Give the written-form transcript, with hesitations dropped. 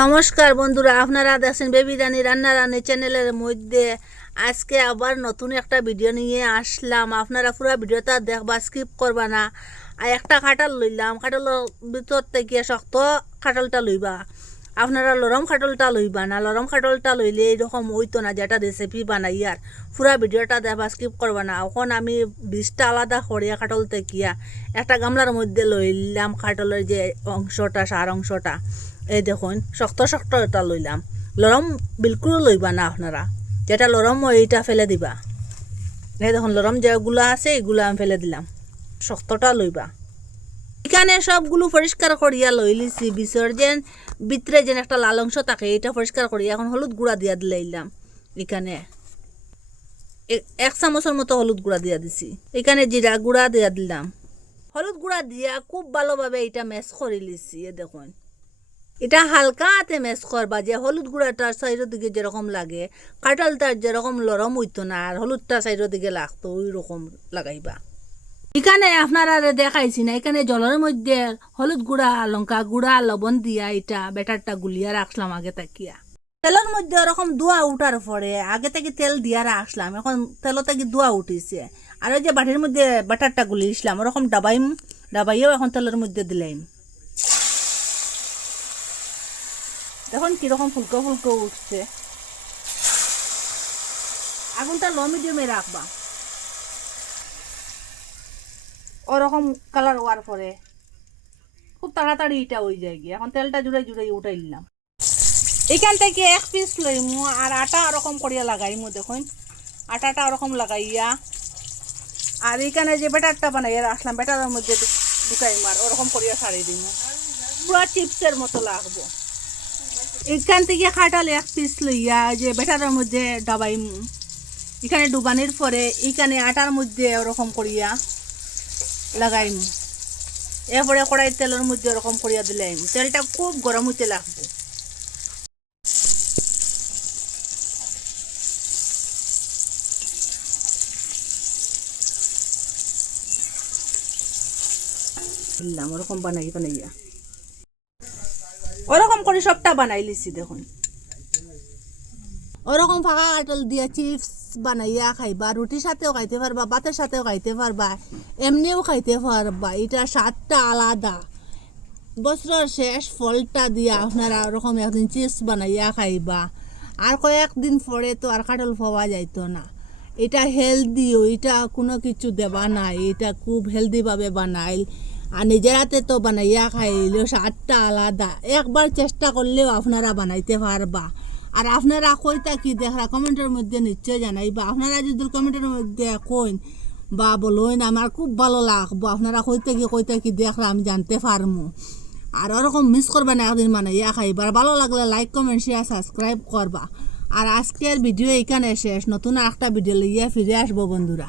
নমস্কার বন্ধুরা, আপনারা দেখছেন বেবি রানী রান্নারানি চ্যানেলের মধ্যে। আজকে আবার নতুন একটা ভিডিও নিয়ে আসলাম। আপনারা পুরো ভিডিওটা দেখবা, স্কিপ করবা না। আর একটা খাটাল লইলাম, খাটালের ভিতর থেকে শক্ত খাটালটা লইবা। আপনারা লরম খাটলটা লইবা না, লরম খাটলটা লইলে এইরকম হইতো না যেটা রেসিপি বানাই। আর পুরা ভিডিওটা দেখবা, স্কিপ করবা না। এখন আমি 20টা আলাদা করিয়া খাটল তেকিয়া একটা গামলার মধ্যে লইলাম খাটলের যে অংশটা, সার অংশটা। এই দেখুন, শক্ত শক্ত এটা লইলাম। লরম বিলকুল লইবা না আপনারা, যেটা লরম এইটা ফেলে দিবা। এই দেখুন, লরম যেগুলো আছে এগুলো আমি ফেলে দিলাম, শক্তটা লইবা। এখানে সবগুলো পরিষ্কার করিয়া লই লিছি। বিসর্জন ভিতরে যেন একটা লাল অংশ থাকে, এটা পরিষ্কার করিয়া এখন হলুদ গুঁড়া দিয়া দিলাম। এখানে 1 চামচের মতো হলুদ গুঁড়া দিয়া দিছি। এখানে জিরা গুঁড়া দিয়া দিলাম। হলুদ গুঁড়া দিয়া খুব ভালোভাবে এটা ম্যাশ করে লিছি। দেখুন, এটা হালকা হাতে ম্যাশ করবা, যে হলুদ গুঁড়াটার সাইডের দিকে যেরকম লাগে, কাঁঠালটার যেরকম লরম হইতো না আর হলুদটা সাইডের দিকে লাগতো, ওই রকম লাগাইবা। এখানে আপনারা দেখাইছি না, এখানে জলের মধ্যে হলুদ গুঁড়া, লঙ্কা গুঁড়া, লবণ দিয়া এটা ব্যাটারটা গুলিয়া রাখলাম আগে তাকিয়া। তেলের মধ্যে ওরকম ধোয়া উঠার পরে আগে থেকে তেল দিয়া রাখলাম, এখন তেল থেকে ধোয়া উঠিছে। আর ওই যে বাটির মধ্যে ব্যাটারটা গুলিয়েছিলাম, ওরকম ডাবাইও এখন তেলের মধ্যে দিলাম। দেখুন কিরকম ফুলকো ফুলকো উঠছে। আগুনটা লো মিডিয়ামে রাখবা। ওরকম কালার হওয়ার পরে খুব তাড়াতাড়ি এটা হয়ে যায় গিয়ে। এখন তেলটা জুড়াই জুড়াই উঠাই নিলাম। এখান থেকে 1 পিস লইমু আর আটা ওরকম করিয়া লাগাইমু। দেখুন, আটাটা ওরকম লাগাইয়া আর এখানে যে ব্যাটারটা বানাইয়া রাখলাম, ব্যাটারের মধ্যে ঢুকাইমু আর ওরকম করিয়া ছাড়ি দিমু। পুরো চিপসের মতো লাগবো। এখান থেকে খাটাল 1 পিস লইয়া যে ব্যাটারের মধ্যে ডাবাইমু। এখানে ডুবানির পরে এখানে আটার মধ্যে ওরকম করিয়া লাগাইমু। এরপরে কড়াই তেলের মধ্যে ওরকম করিয়া দিলাম। তেলটা খুব গরম হইতে লাগবে। ওরকম বানাইয়া ওরকম করে সবটা বানাই লিছি। দেখুন, ওরকম ফাঁকা কাটল দিয়া চিপস বানাইয়া খাইবা। রুটির সাথেও খাইতে পারবা, ভাতের সাথেও খাইতে পারবা, এমনিও খাইতে পারবা। এটা স্বাদটা আলাদা। বছরের শেষ ফলটা দিয়া আপনারা ওরকম একদিন চিপস বানাইয়া খাইবা। আর কয়েকদিন পরে তো আর কাটল পাওয়া যাইতো না। এটা হেলদিও, এটা কোনো কিছু দেবা নাই, এটা খুব হেলদিভাবে বানাইল। আর নিজের হাতে তো বানাইয়া খাইলেও স্বাদটা আলাদা। একবার চেষ্টা করলেও আপনারা বানাইতে পারবা। আর আপনারা কইতা কি দেখরা কমেন্টের মধ্যে নিশ্চয় জানাইবা। আপনারা যদি কমেন্টের মধ্যে কইন বা বলেন আমার খুব ভালো লাগবো, আপনারা কইতা কি দেখরা আমি জানতে পারমু। আর ওরকম মিস করবা না, একদিন বানাইয়া খাইবা। ভালো লাগলে লাইক, কমেন্ট, শেয়ার, সাবস্ক্রাইব করবা। আর আজকের ভিডিও এখানে শেষ। নতুন একটা ভিডিও লইয়া ফিরে আসবো বন্ধুরা।